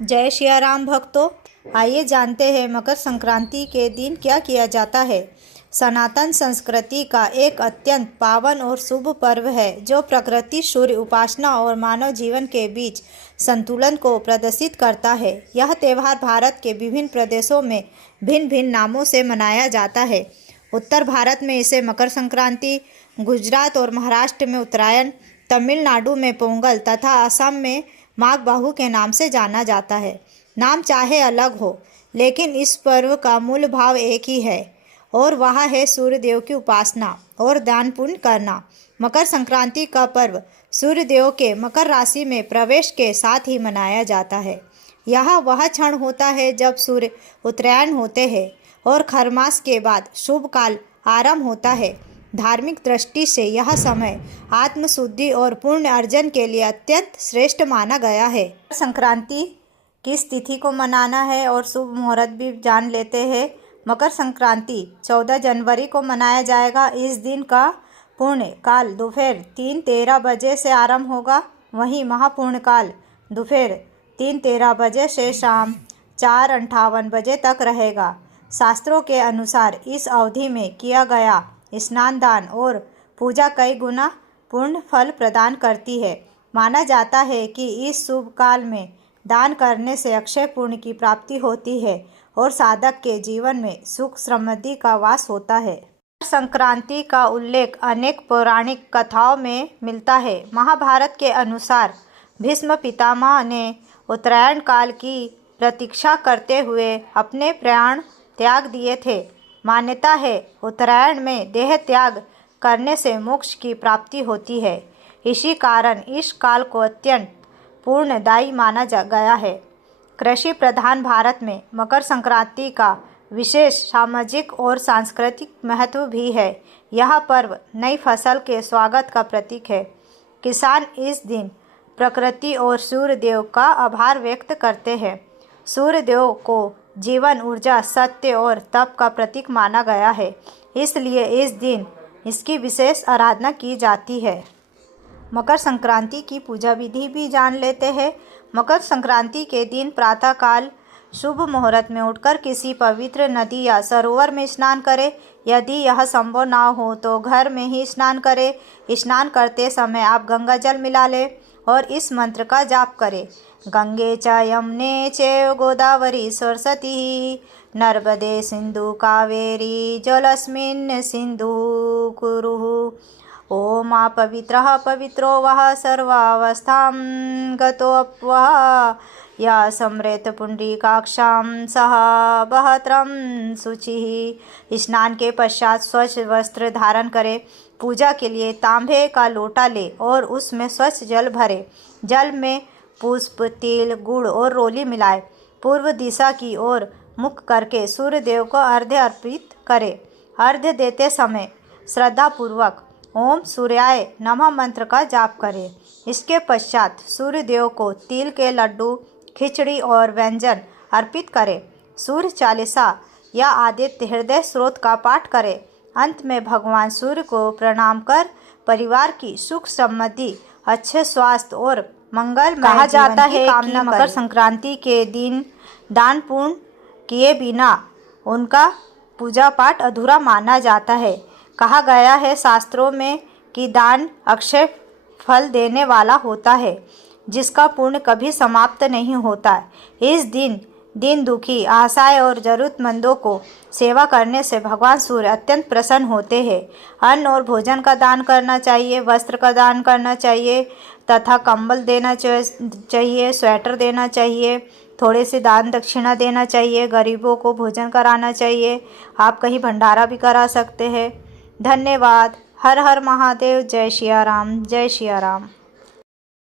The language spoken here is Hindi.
जय सिया राम भक्तों, आइए जानते हैं मकर संक्रांति के दिन क्या किया जाता है। सनातन संस्कृति का एक अत्यंत पावन और शुभ पर्व है जो प्रकृति, सूर्य उपासना और मानव जीवन के बीच संतुलन को प्रदर्शित करता है। यह त्यौहार भारत के विभिन्न प्रदेशों में भिन्न भिन्न नामों से मनाया जाता है। उत्तर भारत में इसे मकर संक्रांति, गुजरात और महाराष्ट्र में उत्तरायण, तमिलनाडु में पोंगल तथा असम में माघ बाहू के नाम से जाना जाता है। नाम चाहे अलग हो, लेकिन इस पर्व का मूल भाव एक ही है और वह है सूर्य देव की उपासना और दान पुण्य करना। मकर संक्रांति का पर्व सूर्य देव के मकर राशि में प्रवेश के साथ ही मनाया जाता है। यह वह क्षण होता है जब सूर्य उत्तरायण होते हैं और खरमास के बाद शुभ काल आरंभ होता है। धार्मिक दृष्टि से यह समय आत्मशुद्धि और पुण्य अर्जन के लिए अत्यंत श्रेष्ठ माना गया है। संक्रांति किस तिथि को मनाना है और शुभ मुहूर्त भी जान लेते हैं। मकर संक्रांति 14 जनवरी को मनाया जाएगा। इस दिन का पुण्य काल दोपहर 3:13 बजे से आरंभ होगा। वहीं महापुण्य काल दोपहर 3:13 बजे से शाम 4:58 बजे तक रहेगा। शास्त्रों के अनुसार इस अवधि में किया गया स्नान, दान और पूजा कई गुना पूर्ण फल प्रदान करती है। माना जाता है कि इस शुभ काल में दान करने से अक्षय पुण्य की प्राप्ति होती है और साधक के जीवन में सुख समृद्धि का वास होता है। संक्रांति का उल्लेख अनेक पौराणिक कथाओं में मिलता है। महाभारत के अनुसार भीष्म पितामह ने उत्तरायण काल की प्रतीक्षा करते हुए अपने प्राण त्याग दिए थे। मान्यता है उत्तरायण में देह त्याग करने से मोक्ष की प्राप्ति होती है। इसी कारण इस काल को अत्यंत पुण्यदायी माना गया है। कृषि प्रधान भारत में मकर संक्रांति का विशेष सामाजिक और सांस्कृतिक महत्व भी है। यह पर्व नई फसल के स्वागत का प्रतीक है। किसान इस दिन प्रकृति और सूर्य देव का आभार व्यक्त करते हैं। सूर्य देव को जीवन, ऊर्जा, सत्य और तप का प्रतीक माना गया है, इसलिए इस दिन इसकी विशेष आराधना की जाती है। मकर संक्रांति की पूजा विधि भी जान लेते हैं। मकर संक्रांति के दिन प्रातःकाल शुभ मुहूर्त में उठकर किसी पवित्र नदी या सरोवर में स्नान करें। यदि यह संभव ना हो तो घर में ही स्नान करें। स्नान करते समय आप गंगा जल मिला लें और इस मंत्र का जाप करें। गंगे च यमुने चैव गोदावरी सरस्वती नर्मदे सिंधु कावेरी जलस्मिन् सिंधु कुरुः। ओम पवित्रः पवित्रो वः सर्वावस्थां गतोऽप्वः या सम्रेत पुंडरीकाक्षां सह बहत्रं शुचिः। स्नान के पश्चात स्वच्छ वस्त्र धारण करें। पूजा के लिए तांबे का लोटा ले और उसमें स्वच्छ जल भरे। जल में पुष्प, तिल, गुड़ और रोली मिलाए। पूर्व दिशा की ओर मुख करके सूर्य देव को अर्घ्य अर्पित करें। अर्घ्य देते समय श्रद्धापूर्वक ओम सूर्याय नमः मंत्र का जाप करें। इसके पश्चात सूर्य देव को तिल के लड्डू, खिचड़ी और व्यंजन अर्पित करें। सूर्य चालीसा या आदित्य हृदय स्रोत का पाठ करें। अंत में भगवान सूर्य को प्रणाम कर परिवार की सुख समृद्धि, अच्छे स्वास्थ्य और मंगल कहा जाता है कि मकर संक्रांति के दिन दान पुण्य किए बिना उनका पूजा पाठ अधूरा माना जाता है। कहा गया है शास्त्रों में कि दान अक्षय फल देने वाला होता है, जिसका पुण्य कभी समाप्त नहीं होता। इस दिन दीन दुखी, असहाय और जरूरतमंदों को सेवा करने से भगवान सूर्य अत्यंत प्रसन्न होते हैं। अन्न और भोजन का दान करना चाहिए, वस्त्र का दान करना चाहिए तथा कंबल देना चाहिए, स्वेटर देना चाहिए, थोड़े से दान दक्षिणा देना चाहिए, गरीबों को भोजन कराना चाहिए। आप कहीं भंडारा भी करा सकते हैं। धन्यवाद। हर हर महादेव। जय सिया राम। जय सिया राम।